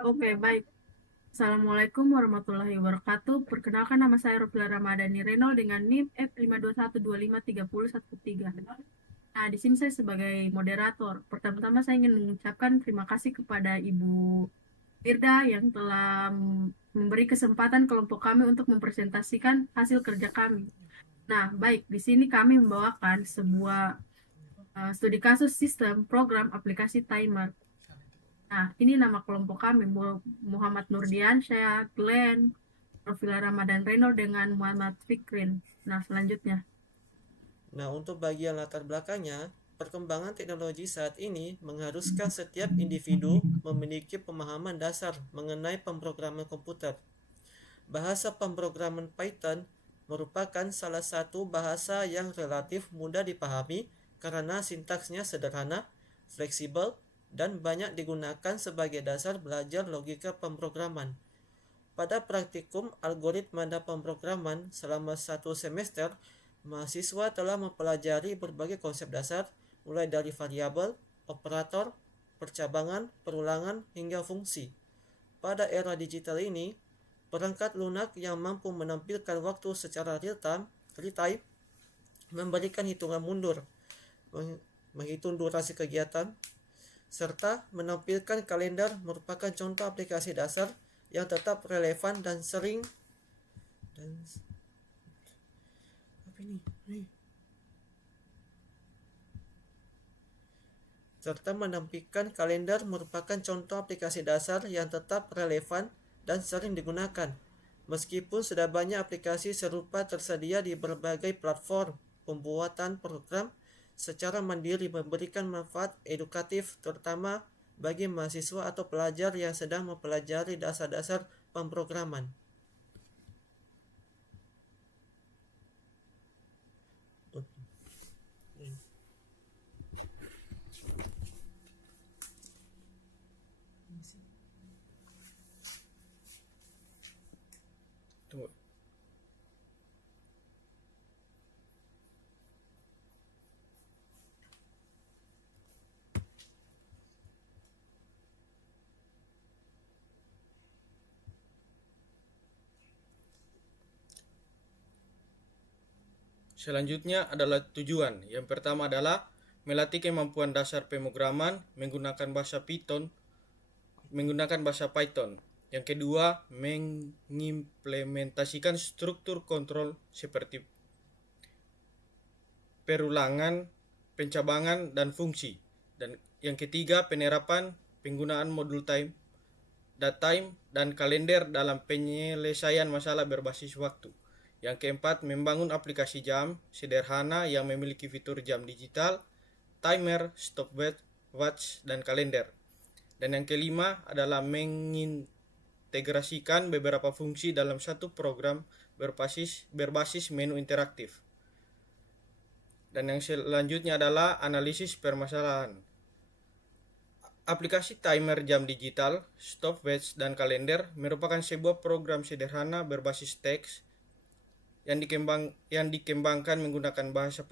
Oke, baik. Assalamualaikum warahmatullahi wabarakatuh. Perkenalkan nama saya Rofila Ramadhani Reno dengan NIM F521253013. Nah, di sini saya sebagai moderator. Pertama-tama saya ingin mengucapkan terima kasih kepada Ibu Firda yang telah memberi kesempatan kelompok kami untuk mempresentasikan hasil kerja kami. Nah, baik, di sini kami membawakan sebuah studi kasus sistem program aplikasi timer. Nah, ini nama kelompok kami, Muhammad Nurdiansyah, Glenn, Rofila Ramadan Reno dengan Muhammad Fikrin. Nah, selanjutnya. Nah, untuk bagian latar belakangnya, perkembangan teknologi saat ini mengharuskan setiap individu memiliki pemahaman dasar mengenai pemrograman komputer. Bahasa pemrograman Python merupakan salah satu bahasa yang relatif mudah dipahami karena sintaksnya sederhana, fleksibel, dan banyak digunakan sebagai dasar belajar logika pemrograman. Pada praktikum algoritma dan pemrograman selama satu semester, mahasiswa telah mempelajari berbagai konsep dasar, mulai dari variabel, operator, percabangan, perulangan, hingga fungsi. Pada era digital ini, perangkat lunak yang mampu menampilkan waktu secara real time, memberikan hitungan mundur, menghitung durasi kegiatan, serta menampilkan kalender merupakan contoh aplikasi dasar yang tetap relevan dan sering dan apa ini? Serta menampilkan kalender merupakan contoh aplikasi dasar yang tetap relevan dan sering digunakan. Meskipun sudah banyak aplikasi serupa tersedia di berbagai platform, pembuatan program secara mandiri memberikan manfaat edukatif terutama bagi mahasiswa atau pelajar yang sedang mempelajari dasar-dasar pemrograman. Tunggu. Selanjutnya adalah tujuan. Yang pertama adalah melatih kemampuan dasar pemrograman menggunakan bahasa Python. Yang kedua, mengimplementasikan struktur kontrol seperti perulangan, pencabangan, dan fungsi. Dan yang ketiga, penerapan penggunaan modul dattime, dan kalender dalam penyelesaian masalah berbasis waktu. Yang keempat, membangun aplikasi jam sederhana yang memiliki fitur jam digital, timer, stopwatch, dan kalender. Dan yang kelima adalah mengintegrasikan beberapa fungsi dalam satu program berbasis menu interaktif. Dan yang selanjutnya adalah analisis permasalahan. Aplikasi timer jam digital, stopwatch, dan kalender merupakan sebuah program sederhana berbasis teks yang dikembangkan menggunakan bahasa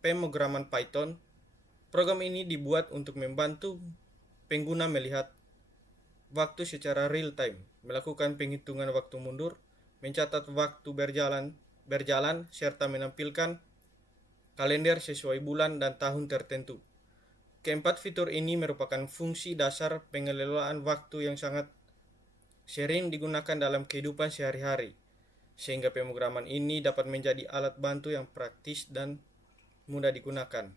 pemrograman Python. Program ini dibuat untuk membantu pengguna melihat waktu secara real time, melakukan penghitungan waktu mundur, mencatat waktu berjalan serta menampilkan kalender sesuai bulan dan tahun tertentu. Keempat fitur ini merupakan fungsi dasar pengelolaan waktu yang sangat sering digunakan dalam kehidupan sehari-hari, sehingga pemrograman ini dapat menjadi alat bantu yang praktis dan mudah digunakan.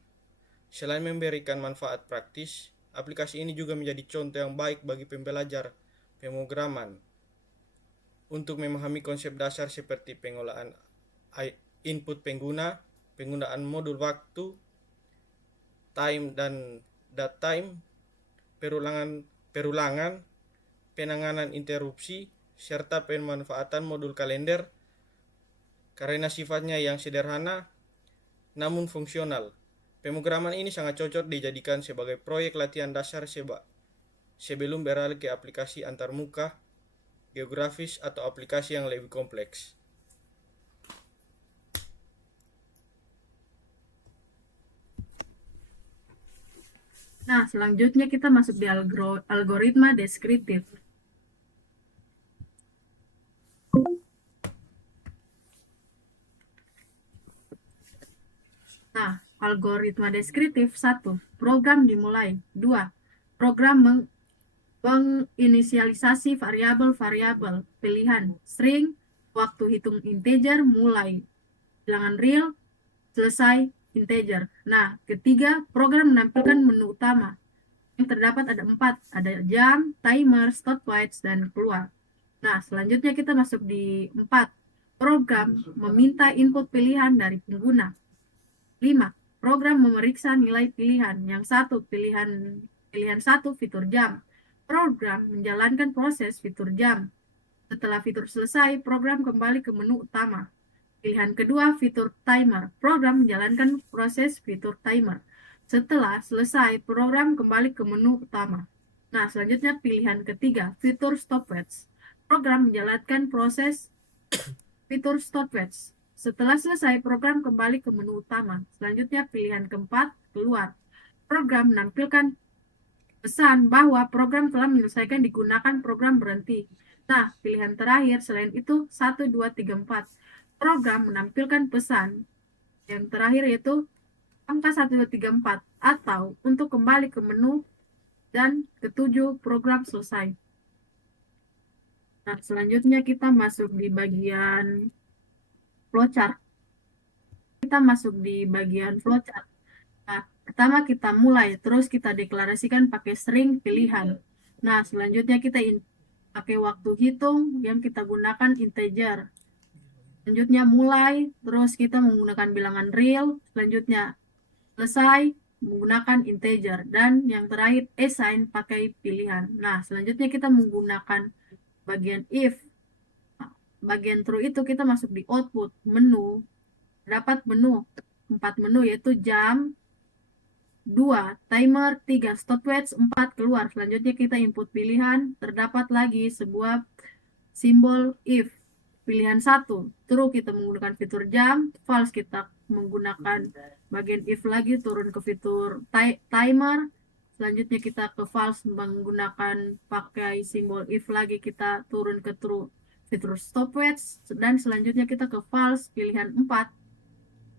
Selain memberikan manfaat praktis, aplikasi ini juga menjadi contoh yang baik bagi pembelajar pemrograman untuk memahami konsep dasar seperti pengolahan input pengguna, penggunaan modul waktu, time dan dattime, perulangan, penanganan interupsi, serta pemanfaatan modul kalender karena sifatnya yang sederhana namun fungsional. Pemrograman ini sangat cocok dijadikan sebagai proyek latihan dasar sebelum beralih ke aplikasi antarmuka, geografis, atau aplikasi yang lebih kompleks. Nah, selanjutnya kita masuk di algoritma deskriptif. Nah, algoritma deskriptif 1. Program dimulai. 2. Program menginisialisasi variabel-variabel pilihan string, waktu hitung integer, mulai, bilangan real, selesai, integer. Nah, ketiga, program menampilkan menu utama. Yang terdapat ada 4, ada jam, timer, stopwatch, dan keluar. Nah, selanjutnya kita masuk di 4. Program meminta input pilihan dari pengguna. 5. Program memeriksa nilai pilihan. Yang satu, pilihan satu fitur jam. Program menjalankan proses fitur jam. Setelah fitur selesai, program kembali ke menu utama. Pilihan kedua, fitur timer. Program menjalankan proses fitur timer. Setelah selesai, program kembali ke menu utama. Nah, selanjutnya pilihan ketiga, fitur stopwatch. Program menjalankan proses fitur stopwatch. Setelah selesai, program kembali ke menu utama. Selanjutnya pilihan keempat, keluar. Program menampilkan pesan bahwa program telah menyelesaikan digunakan, program berhenti. Nah, pilihan terakhir selain itu 1, 2, 3, 4. Program menampilkan pesan yang terakhir yaitu angka 1, 2, 3, 4 atau untuk kembali ke menu, dan ketujuh, program selesai. Nah, selanjutnya kita masuk di bagian flowchart. Kita masuk di bagian flowchart. Nah, pertama kita mulai, terus kita deklarasikan pakai string pilihan. Nah, selanjutnya kita pakai waktu hitung yang kita gunakan integer. Selanjutnya mulai, terus kita menggunakan bilangan real. Selanjutnya selesai menggunakan integer. Dan yang terakhir assign pakai pilihan. Nah, selanjutnya kita menggunakan bagian if. Nah, bagian true itu kita masuk di output menu. Dapat menu, 4 menu yaitu jam, 2 timer, 3 stopwatch, 4 keluar. Selanjutnya kita input pilihan, terdapat lagi sebuah simbol if. Pilihan 1 true, kita menggunakan fitur jam. False, kita menggunakan bagian if lagi, turun ke fitur timer. Selanjutnya kita ke false menggunakan pakai simbol if lagi, kita turun ke true fitur stopwatch. Dan selanjutnya kita ke false pilihan 4.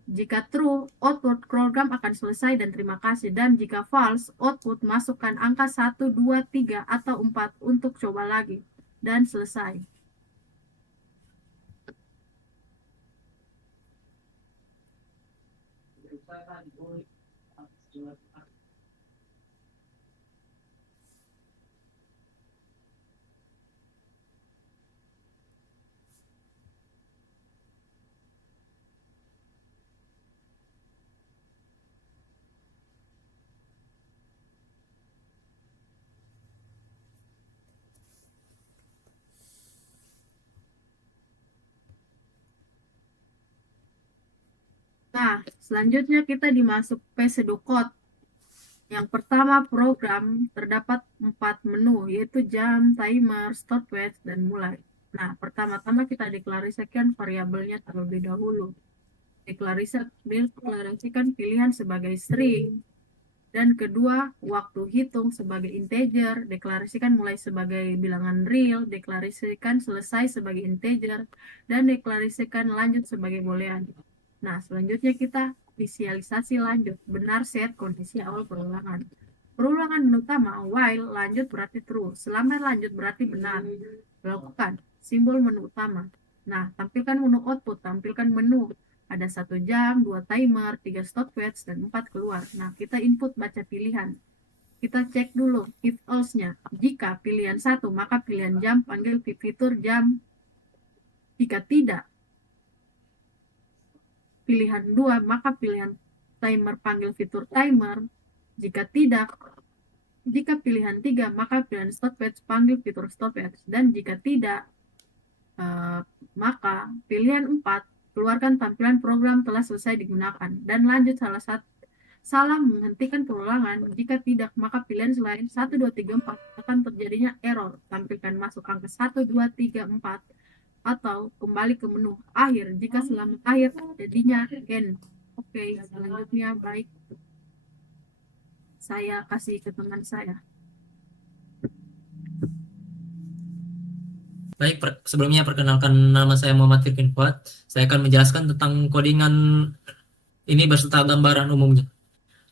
Jika true, output program akan selesai dan terima kasih. Dan jika false, output masukkan angka 1, 2, 3, atau 4 untuk coba lagi. Dan selesai. Nah, selanjutnya kita dimasuk pseudocode. Yang pertama, program terdapat 4 menu, yaitu jam, timer, stopwatch, dan mulai. Nah, pertama-tama kita deklarasikan variabelnya terlebih dahulu. Deklarasikan pilihan sebagai string. Dan kedua, waktu hitung sebagai integer, deklarasikan mulai sebagai bilangan real, deklarasikan selesai sebagai integer, dan deklarasikan lanjut sebagai boolean. Nah, selanjutnya kita inisialisasi lanjut, benar set kondisi awal perulangan. Perulangan menu utama, while lanjut berarti true, selama lanjut berarti benar. Lakukan simbol menu utama. Nah, tampilkan menu output, tampilkan menu. Ada 1 jam, 2 timer, 3 stopwatch, dan 4 keluar. Nah, kita input baca pilihan. Kita cek dulu if else-nya. Jika pilihan 1, maka pilihan jam panggil fitur jam. Jika tidak, pilihan 2, maka pilihan timer panggil fitur timer. Jika tidak, jika pilihan 3, maka pilihan stopwatch panggil fitur stopwatch. Dan jika tidak, maka pilihan 4, keluarkan tampilan program telah selesai digunakan. Dan lanjut salah menghentikan perulangan. Jika tidak, maka pilihan selain 1, 2, 3, 4 akan terjadinya error. Tampilkan masuk angka 1, 2, 3, 4 atau kembali ke menu akhir. Jika selama akhir jadinya end. Oke, selanjutnya baik. Saya kasih ke teman saya. Baik, sebelumnya perkenalkan, nama saya Muhammad Firkin Fuad. Saya akan menjelaskan tentang codingan Ini beserta gambaran umumnya.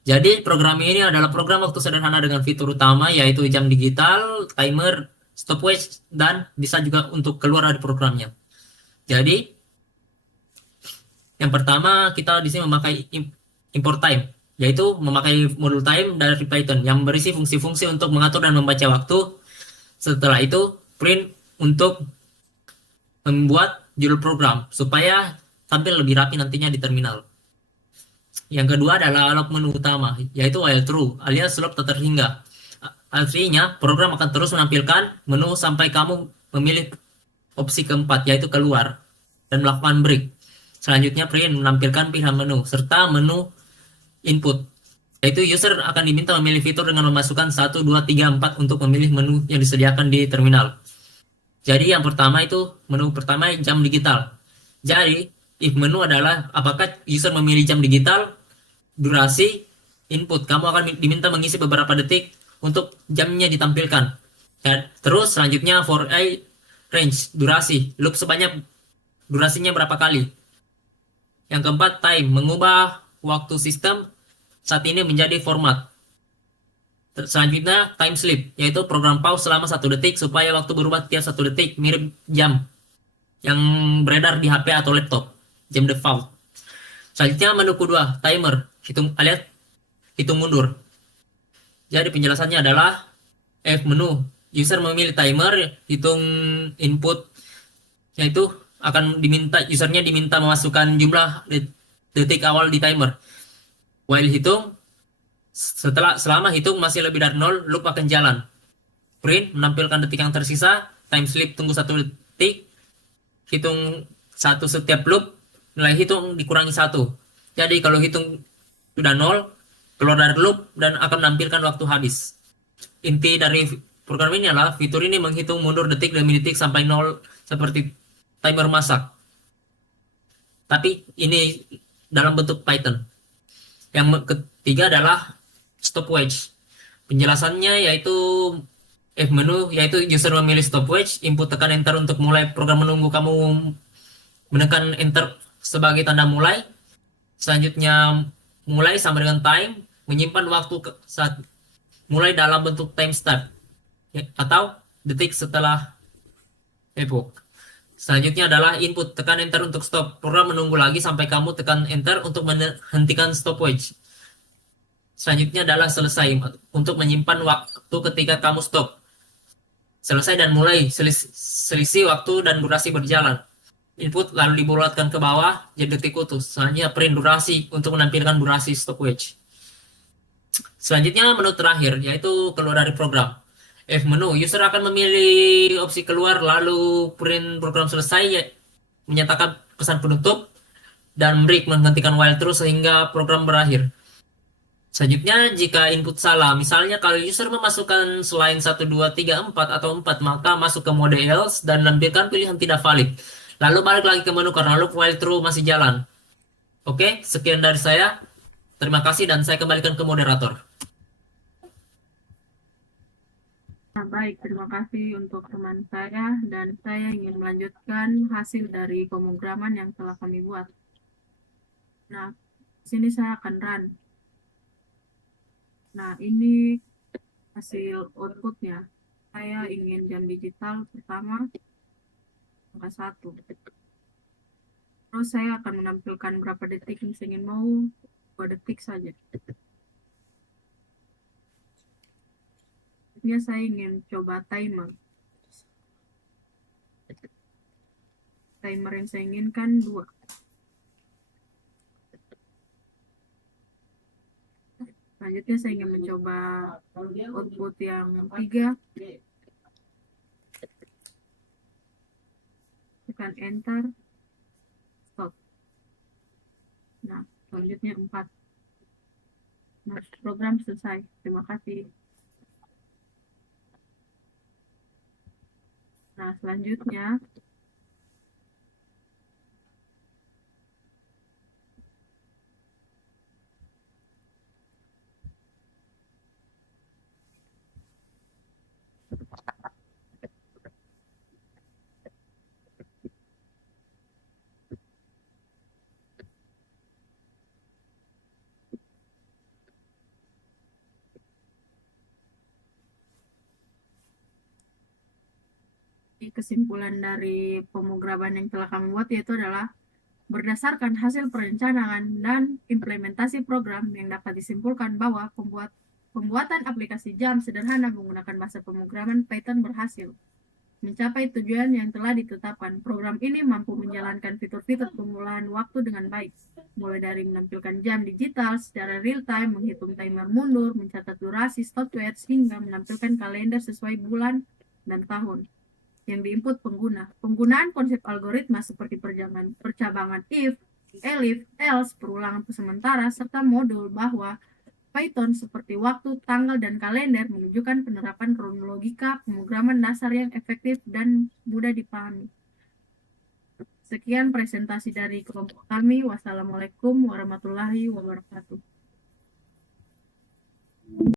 Jadi program ini adalah program waktu sederhana dengan fitur utama yaitu jam digital, timer, stopwatch, dan bisa juga untuk keluar dari programnya. Jadi yang pertama kita di sini memakai import time, yaitu memakai modul time dari Python yang berisi fungsi-fungsi untuk mengatur dan membaca waktu. Setelah itu print untuk membuat judul program supaya tampil lebih rapi nantinya di terminal. Yang kedua adalah log menu utama, yaitu while true alias loop tak terhingga. Artinya, program akan terus menampilkan menu sampai kamu memilih opsi keempat, yaitu keluar, dan melakukan break. Selanjutnya, print menampilkan pilihan menu, serta menu input, yaitu user akan diminta memilih fitur dengan memasukkan 1, 2, 3, 4 untuk memilih menu yang disediakan di terminal. Jadi yang pertama itu, menu pertama jam digital. Jadi, if menu adalah apakah user memilih jam digital, durasi, input. Kamu akan diminta mengisi beberapa detik untuk jamnya ditampilkan. Dan terus selanjutnya for a range, durasi. Loop sebanyak durasinya berapa kali. Yang keempat, time. Mengubah waktu sistem saat ini menjadi format. Selanjutnya, time sleep, yaitu program pause selama 1 detik supaya waktu berubah tiap 1 detik, mirip jam yang beredar di HP atau laptop, jam default. Selanjutnya, menu kedua, timer, alias hitung mundur. Jadi penjelasannya adalah menu user memilih timer, hitung input, yaitu akan usernya diminta memasukkan jumlah detik awal di timer. While hitung, selama hitung masih lebih dari 0, loop akan jalan. Print menampilkan detik yang tersisa, time sleep tunggu 1 detik, hitung 1 setiap loop, nilai hitung dikurangi 1. Jadi kalau hitung sudah 0, keluar dari loop dan akan menampilkan waktu habis. Inti dari program ini adalah fitur ini menghitung mundur detik demi detik sampai 0 seperti timer masak. Tapi ini dalam bentuk Python. Yang ketiga adalah stopwatch. Penjelasannya yaitu menu, yaitu user memilih stopwatch, input tekan enter untuk mulai program menunggu kamu menekan enter sebagai tanda mulai. Selanjutnya mulai sama dengan time, menyimpan waktu saat mulai dalam bentuk timestamp atau detik setelah epoch. Selanjutnya adalah input, tekan enter untuk stop. Program menunggu lagi sampai kamu tekan enter untuk menghentikan stopwatch. Selanjutnya adalah selesai, untuk menyimpan waktu ketika kamu stop. Selesai dan mulai, selisih waktu dan durasi berjalan. Input lalu dibulatkan ke bawah jadi detik utuh. Selanjutnya print durasi untuk menampilkan durasi stopwatch. Selanjutnya menu terakhir, yaitu keluar dari program. Menu, user akan memilih opsi keluar lalu print program selesai, menyatakan pesan penutup, dan break menghentikan while terus sehingga program berakhir. Selanjutnya, jika input salah, misalnya kalau user memasukkan selain 1, 2, 3, 4 atau 4, maka masuk ke mode else dan menampilkan pilihan tidak valid. Lalu balik lagi ke menu karena loop while true masih jalan. Oke, sekian dari saya. Terima kasih dan saya kembalikan ke moderator. Nah, baik, terima kasih untuk teman saya dan saya ingin melanjutkan hasil dari pemrograman yang telah kami buat. Nah, di sini saya akan run. Nah, ini hasil outputnya. Saya ingin jam digital pertama angka 1. Terus saya akan menampilkan berapa detik yang saya ingin mau, 2 detik saja. Ini saya ingin coba timer. Timer yang saya inginkan 2. Selanjutnya saya ingin mencoba output yang 3. Tekan enter. Stop. Nah, selanjutnya 4. Nah, program selesai. Terima kasih. Nah, selanjutnya kesimpulan dari pemrograman yang telah kami buat yaitu adalah berdasarkan hasil perencanaan dan implementasi program yang dapat disimpulkan bahwa pembuatan aplikasi jam sederhana menggunakan bahasa pemrograman Python berhasil mencapai tujuan yang telah ditetapkan. Program ini mampu menjalankan fitur-fitur pengolahan waktu dengan baik, mulai dari menampilkan jam digital secara real-time, menghitung timer mundur, mencatat durasi stopwatch, hingga menampilkan kalender sesuai bulan dan tahun yang diinput pengguna. Penggunaan konsep algoritma seperti percabangan if, elif, else, perulangan sementara, serta modul bahwa Python seperti waktu, tanggal, dan kalender menunjukkan penerapan kronologika pemrograman dasar yang efektif dan mudah dipahami. Sekian presentasi dari kelompok kami. Wassalamualaikum warahmatullahi wabarakatuh.